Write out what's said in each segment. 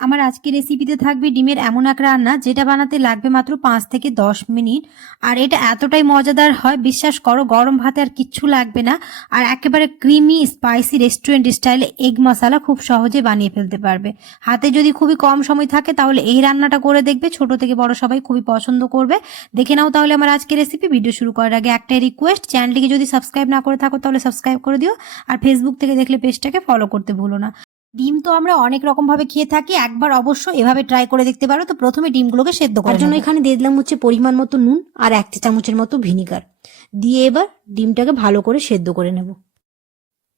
আমার আজকের রেসিপিতে থাকবে ডিমের এমন এক রান্না, যেটা বানাতে লাগবে মাত্র পাঁচ থেকে দশ মিনিট। আর এটা এতটাই মজাদার হয়, বিশ্বাস করো, গরম ভাতে আর কিচ্ছু লাগবে না। আর একেবারে ক্রিমি স্পাইসি রেস্টুরেন্ট স্টাইলে এগ মশলা খুব সহজে বানিয়ে ফেলতে পারবে। হাতে যদি খুবই কম সময় থাকে, তাহলে এই রান্নাটা করে দেখবে। ছোট থেকে বড় সবাই খুবই পছন্দ করবে। দেখে নাও তাহলে আমার আজকের রেসিপি ভিডিও শুরু করার আগে একটাই রিকোয়েস্ট চ্যানেলটিকে যদি সাবস্ক্রাইব না করে থাকো, তাহলে সাবস্ক্রাইব করে দিও। আর ফেসবুক থেকে দেখলে পেজটাকে ফলো করতে ভুলো না। ডিম তো আমরা অনেক রকম ভাবে খেয়ে থাকি একবার অবশ্য এভাবে ট্রাই করে দেখতে পারো। তো প্রথমে ডিমগুলোকে সেদ্ধ করার জন্য এখানে দিয়ে দিলাম হচ্ছে পরিমাণ মতো নুন আর এক চা চামচের মতো ভিনিগার। দিয়ে এবার ডিমটাকে ভালো করে সেদ্ধ করে নেব।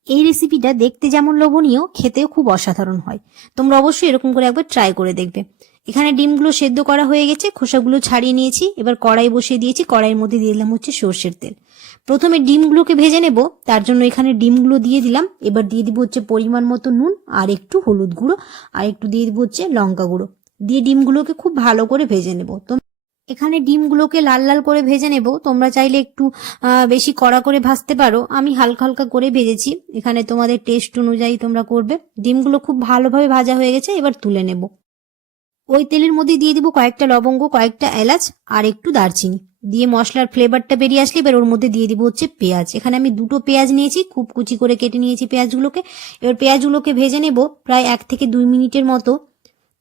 এই রেসিপিটা দেখতে যেমন লোভনীয় খেতেও খুব অসাধারণ হয়। তোমরা অবশ্যই এরকম করে একবার ট্রাই করে দেখবে। এখানে ডিমগুলো সেদ্ধ করা হয়ে গেছে, খোসাগুলো ছাড়িয়ে নিয়েছি, এবার কড়াই বসিয়ে দিয়েছি, কড়াইয়ের মধ্যে দিয়ে দিলাম হচ্ছে সর্ষের তেল। প্রথমে ডিমগুলোকে ভেজে নেব, তার জন্য এখানে ডিমগুলো দিয়ে দিলাম, এবার দিয়ে দিব হচ্ছে পরিমাণ মতো নুন আর একটু হলুদ গুঁড়ো, আর একটু দিয়ে দিব হচ্ছে লঙ্কা গুঁড়ো। দিয়ে ডিমগুলোকে খুব ভালো করে ভেজে নেব। তো এখানে ডিমগুলোকে লাল লাল করে ভেজে নেব, তোমরা চাইলে একটু বেশি কড়া করে ভাজতে পারো। আমি হালকা হালকা করে ভেজেছি, এখানে তোমাদের টেস্ট অনুযায়ী তোমরা করবে। ডিমগুলো খুব ভালোভাবে ভাজা হয়ে গেছে, এবার তুলে নেব। ওই তেলের মধ্যে দিয়ে দিব কয়েকটা লবঙ্গ, কয়েকটা এলাচ আর একটু দারচিনি। দিয়ে মশলার ফ্লেভারটা বেরিয়ে আসলে এবার ওর মধ্যে দিয়ে দিব হচ্ছে পেঁয়াজ। এখানে আমি দুটো পেঁয়াজ নিয়েছি, খুব কুচি করে কেটে নিয়েছি পেঁয়াজগুলোকে। এবার পেঁয়াজগুলোকে ভেজে নেব প্রায় এক থেকে দুই মিনিটের মতো।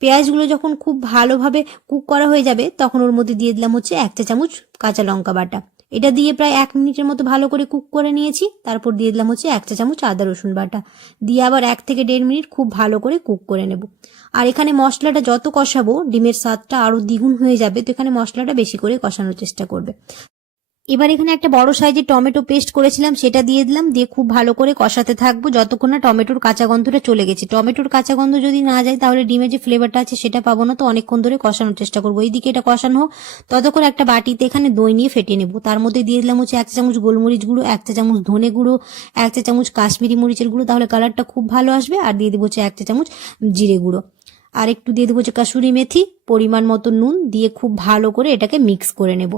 পেঁয়াজগুলো যখন খুব ভালোভাবে কুক করা হয়ে যাবে, তখন ওর মধ্যে দিয়ে দিলাম হচ্ছে একটা চামচ কাঁচা লঙ্কা বাটা। এটা দিয়ে প্রায় এক মিনিটের মতো ভালো করে কুক করে নিয়েছি। তারপর দিয়ে দিলাম হচ্ছে এক চা চামচ আদা রসুন বাটা। দিয়ে আবার এক থেকে দেড় মিনিট খুব ভালো করে কুক করে নেব। আর এখানে মশলাটা যত কষাবো, ডিমের স্বাদটা আরও দ্বিগুণ হয়ে যাবে, তো এখানে মশলাটা বেশি করে কষানোর চেষ্টা করবে। এবার এখানে একটা বড় সাইজের টমেটো পেস্ট করেছিলাম, সেটা দিয়ে দিলাম, দিয়ে খুব ভালো করে কষাতে থাকব যতক্ষণ না টমেটোর কাঁচা গন্ধটা চলে গেছে। টমেটোর কাঁচা গন্ধ যদি না যায়, তাহলে ডিমে যে ফ্লেভারটা আছে সেটা পাবো না, তো অনেকক্ষণ ধরে কষানোর চেষ্টা করব। এইদিকে এটা কষানো হোক, ততক্ষণ একটা বাটিতে এখানে দই নিয়ে ফেটে নেব। তার মধ্যে দিয়ে দিলাম হচ্ছে এক চা চামচ গোলমরিচ গুঁড়ো, এক চা চামচ ধনে গুঁড়ো, এক চা চামচ কাশ্মীরি মরিচের গুঁড়ো, তাহলে কালারটা খুব ভালো আসবে। আর দিয়ে দেবো হচ্ছে এক চা চামচ জিরে গুঁড়ো। আর একটু দিয়ে দেবো যে কাসুরি মেথি, পরিমাণ মতো নুন দিয়ে খুব ভালো করে এটাকে মিক্স করে নেব।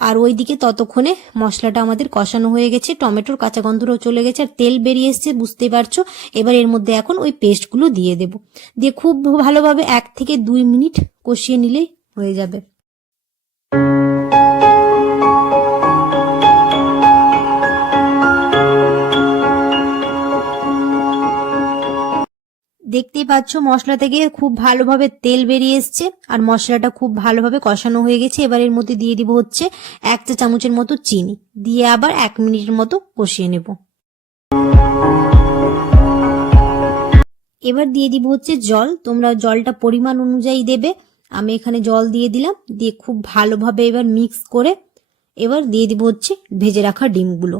আর ওই দিকে ততক্ষণে মশলাটা আমাদের কষানো হয়ে গেছে, টমেটোর কাঁচা গন্ধটাও চলে গেছে, আর তেল বেরিয়ে এসছে বুঝতেই পারছ? এবার এর মধ্যে এখন ওই পেস্টগুলো দিয়ে দেব। দিয়ে খুব ভালোভাবে এক থেকে দুই মিনিট কষিয়ে নিলেই হয়ে যাবে। দেখতেই পাচ্ছ মশলা থেকে খুব ভালোভাবে তেল বেরিয়ে এসছে। আর মশলাটা খুব ভালোভাবে কষানো হয়ে গেছে। এবার এর মধ্যে দিয়ে দিব হচ্ছে এক চা চামচের মতো চিনি। দিয়ে আবার এক মিনিটের মতো কষিয়ে নেব। এবার দিয়ে দিব হচ্ছে জল। তোমরা জলটা পরিমাণ অনুযায়ী দেবে। আমি এখানে জল দিয়ে দিলাম। দিয়ে খুব ভালোভাবে এবার মিক্স করে এবার দিয়ে দিব হচ্ছে ভেজে রাখা ডিমগুলো।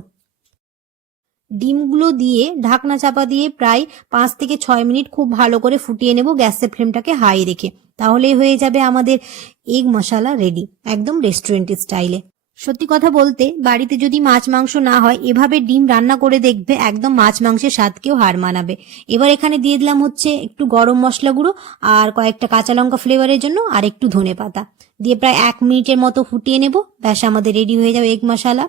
ডিমগুলো দিয়ে ঢাকনা চাপা দিয়ে প্রায় পাঁচ থেকে ছয় মিনিট খুব ভালো করে ফুটিয়ে নেব গ্যাসের ফ্লেমটাকে হাই রেখে। তাহলেই হয়ে যাবে আমাদের এগ মশালা রেডি, একদম রেস্টুরেন্ট স্টাইলে। সত্যি কথা বলতে, বাড়িতে যদি মাছ মাংস না হয়, এভাবে ডিম রান্না করে দেখবে একদম মাছ মাংসের স্বাদকেও হার মানাবে। এবার এখানে দিয়ে দিলাম হচ্ছে একটু গরম মশলা গুঁড়ো আর কয়েকটা কাঁচা লঙ্কা ফ্লেভারের জন্য আর একটু ধনে পাতা। দিয়ে প্রায় এক মিনিটের মতো ফুটিয়ে নেব। ব্যাস, আমাদের রেডি হয়ে যাবে এগ মশলা।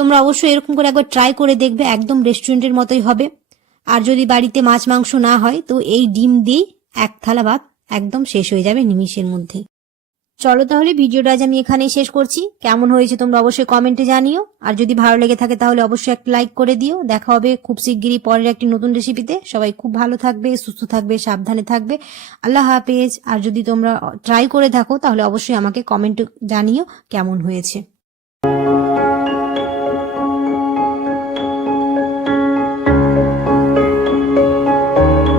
তোমরা অবশ্যই এরকম করে একবার ট্রাই করে দেখবে, একদম রেস্টুরেন্টের মতোই হবে। আর যদি বাড়িতে মাছ মাংস না হয়, তো এই ডিম দিয়ে এক থালা ভাত একদম শেষ হয়ে যাবে নিমিষের মধ্যে। চলো তাহলে ভিডিওটা আজ আমি এখানেই শেষ করছি। কেমন হয়েছে তোমরা অবশ্যই কমেন্টে জানিও। আর যদি ভালো লেগে থাকে তাহলে অবশ্যই একটা লাইক করে দিও। দেখা হবে খুব শিগগিরই পরের একটি নতুন রেসিপিতে সবাই খুব ভালো থাকবে, সুস্থ থাকবে, সাবধানে থাকবে। আল্লাহ হাফেজ। আর যদি তোমরা ট্রাই করে থাকো তাহলে অবশ্যই আমাকে কমেন্ট জানিও কেমন হয়েছে।